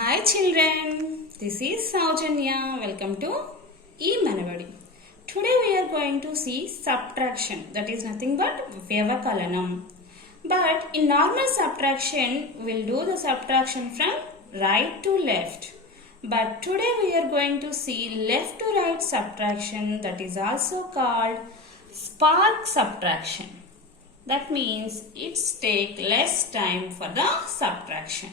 Hi children, this is Saujanya. Welcome to e-Manabadi. Today we are going to see subtraction, that is nothing but vyavakalanam. But in normal subtraction, we'll do the subtraction from right to left. But today we are going to see left to right subtraction, that is also called spark subtraction. That means it's take less time for the subtraction.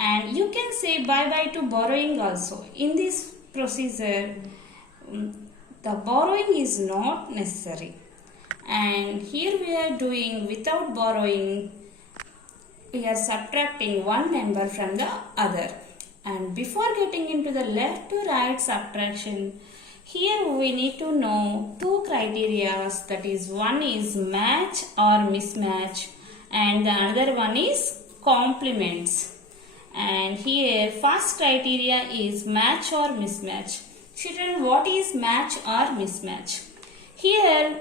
And you can say bye-bye to borrowing also. In this procedure, the borrowing is not necessary. And here we are doing without borrowing, we are subtracting one number from the other. And before getting into the left to right subtraction, here we need to know two criteria, that is one is match or mismatch and the other one is complements. And here first criteria is match or mismatch. Children, what is match or mismatch? Here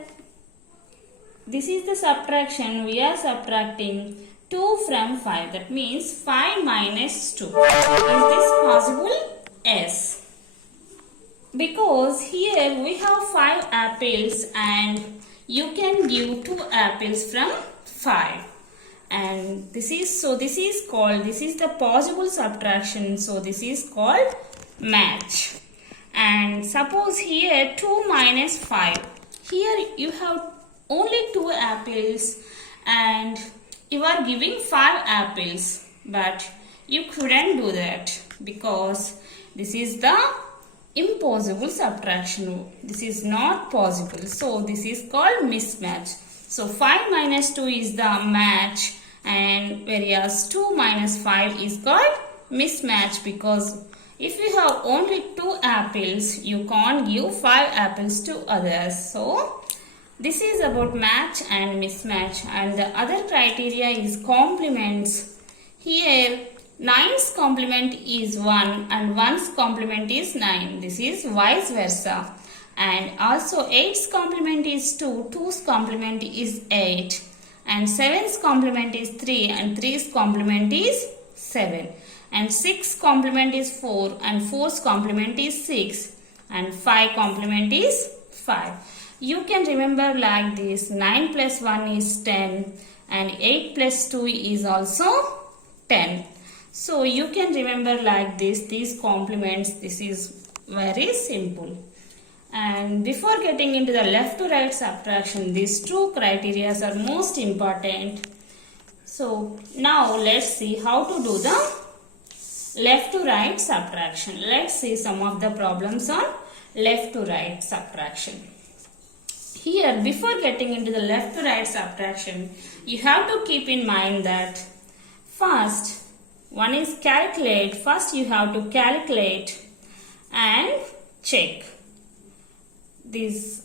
this is the subtraction. We are subtracting 2 from 5. That means 5 minus 2. Is this possible? Yes. Because here we have 5 apples and you can give 2 apples from 5. And this is the possible subtraction, so this is called match. And suppose here 2 minus 5, here you have only 2 apples and you are giving 5 apples, but you couldn't do that because this is the impossible subtraction. This is not possible, so this is called mismatch. So 5 minus 2 is the match and whereas 2 minus 5 is called mismatch, because if you have only 2 apples, you can't give 5 apples to others. So this is about match and mismatch. And the other criteria is complements. Here 9's complement is 1 and 1's complement is 9. This is vice versa. And also 8's complement is 2, 2's complement is 8. And 7's complement is 3 and 3's complement is 7. And 6's complement is 4 and 4's complement is 6. And 5 complement is 5. You can remember like this: 9 plus 1 is 10 and 8 plus 2 is also 10. So you can remember like this, these complements. This is very simple. And before getting into the left to right subtraction, these two criteria are most important. So now let's see how to do the left to right subtraction. Let's see some of the problems on left to right subtraction. Here, before getting into the left to right subtraction, you have to keep in mind that first one is calculate. First you have to calculate and check. This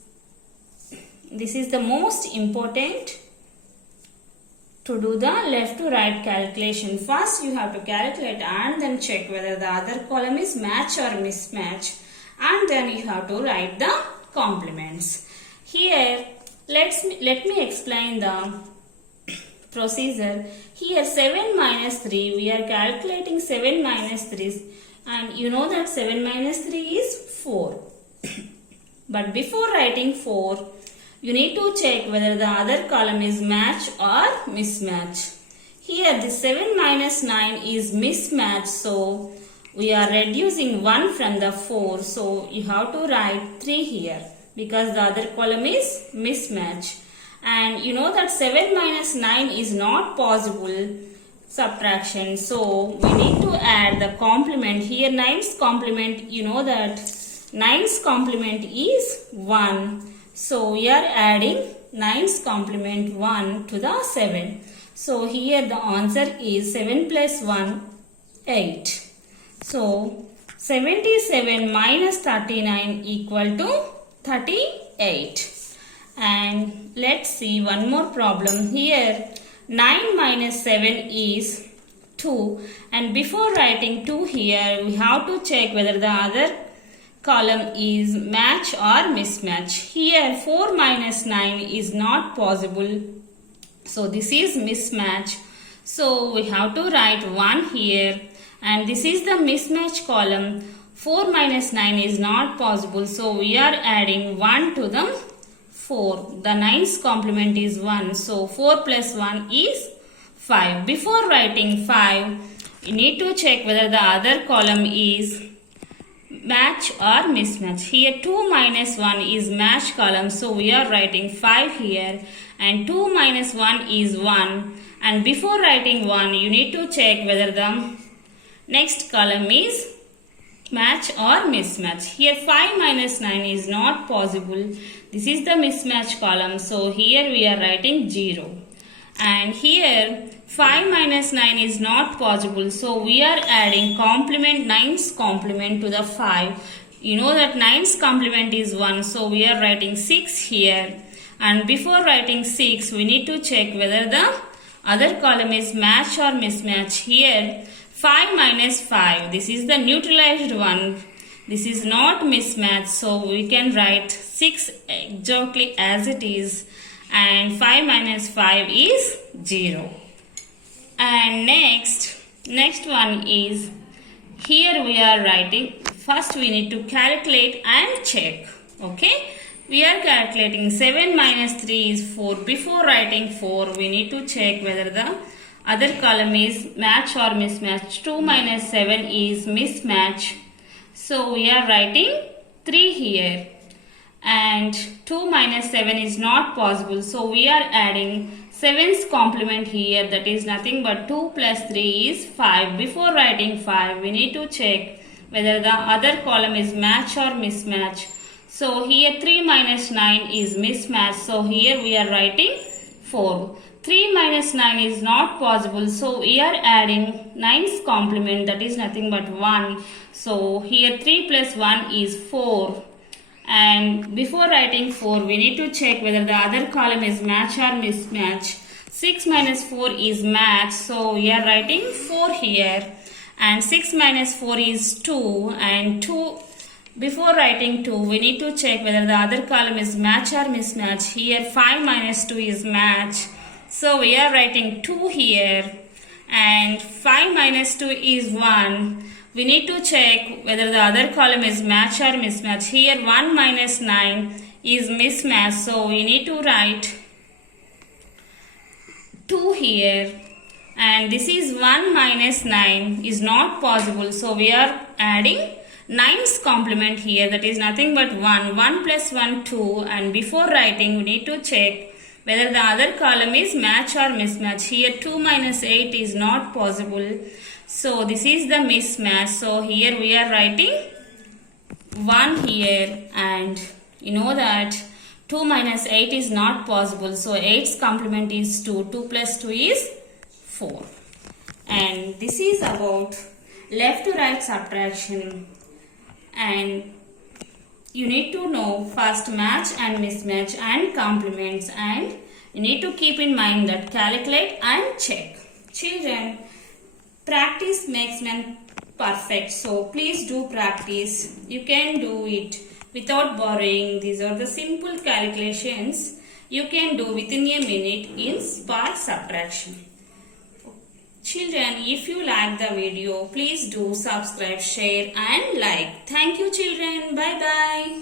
is the most important to do the left to right calculation. First you have to calculate and then check whether the other column is match or mismatch, and then you have to write the complements. Here let me explain the procedure. Here 7 minus 3, we are calculating 7 minus 3 and you know that 7 minus 3 is 4. But before writing 4, you need to check whether the other column is match or mismatch. Here the 7 minus 9 is mismatch, so we are reducing 1 from the 4. So you have to write 3 here because the other column is mismatch. And you know that 7 minus 9 is not possible subtraction, so we need to add the complement. Here 9's complement, you know that 9's complement is 1. So we are adding 9's complement 1 to the 7. So here the answer is 7 plus 1, 8. So 77 minus 39 equal to 38. And let's see one more problem. Here 9 minus 7 is 2. And before writing 2 here, we have to check whether the other column is match or mismatch. Here 4 minus 9 is not possible, so this is mismatch. So we have to write 1 here and this is the mismatch column. 4 minus 9 is not possible, so we are adding 1 to the 4. The 9's complement is 1, so 4 plus 1 is 5. Before writing 5, you need to check whether the other column is match or mismatch. Here 2 minus 1 is match column, so we are writing 5 here, and 2 minus 1 is 1, and before writing 1 you need to check whether the next column is match or mismatch. Here 5 minus 9 is not possible. This is the mismatch column, so here we are writing 0. And here 5 minus 9 is not possible, so we are adding complement, 9's complement to the 5. You know that 9's complement is 1, so we are writing 6 here. And before writing 6, we need to check whether the other column is match or mismatch. Here 5 minus 5, this is the neutralized one. This is not mismatch, so we can write 6 exactly as it is. And 5 minus 5 is 0. And next one is, here we are writing, first we need to calculate and check. Okay, we are calculating 7 minus 3 is 4. Before writing 4, we need to check whether the other column is match or mismatch. 2 minus 7 is mismatch, so we are writing 3 here. And 2 minus 7 is not possible, so we are adding 7's complement here, that is nothing but 2 plus 3 is 5. Before writing 5, we need to check whether the other column is match or mismatch. So here 3 minus 9 is mismatch, so here we are writing 4. 3 minus 9 is not possible, so we are adding 9's complement, that is nothing but 1. So here 3 plus 1 is 4. And before writing 4, we need to check whether the other column is match or mismatch. 6 minus 4 is match, so we are writing 4 here. And 6 minus 4 is 2, and 2. Before writing 2, we need to check whether the other column is match or mismatch. Here 5 minus 2 is match, so we are writing 2 here. And 5 minus 2 is 1. We need to check whether the other column is match or mismatch. Here 1 minus 9 is mismatch, so we need to write 2 here. And this is 1 minus 9 is not possible, so we are adding 9's complement here, that is nothing but 1. 1 plus 1, 2. And before writing, we need to check whether the other column is match or mismatch. Here 2 minus 8 is not possible, so this is the mismatch. So here we are writing 1 here, and you know that 2 minus 8 is not possible, so 8's complement is 2. 2 plus 2 is 4. And this is about left to right subtraction. And you need to know first match and mismatch and complements, and you need to keep in mind that calculate and check. Children, practice makes man perfect, so please do practice. You can do it without borrowing. These are the simple calculations you can do within a minute in sparse subtraction. Children, if you like the video, please do subscribe, share and like. Thank you children. Bye bye.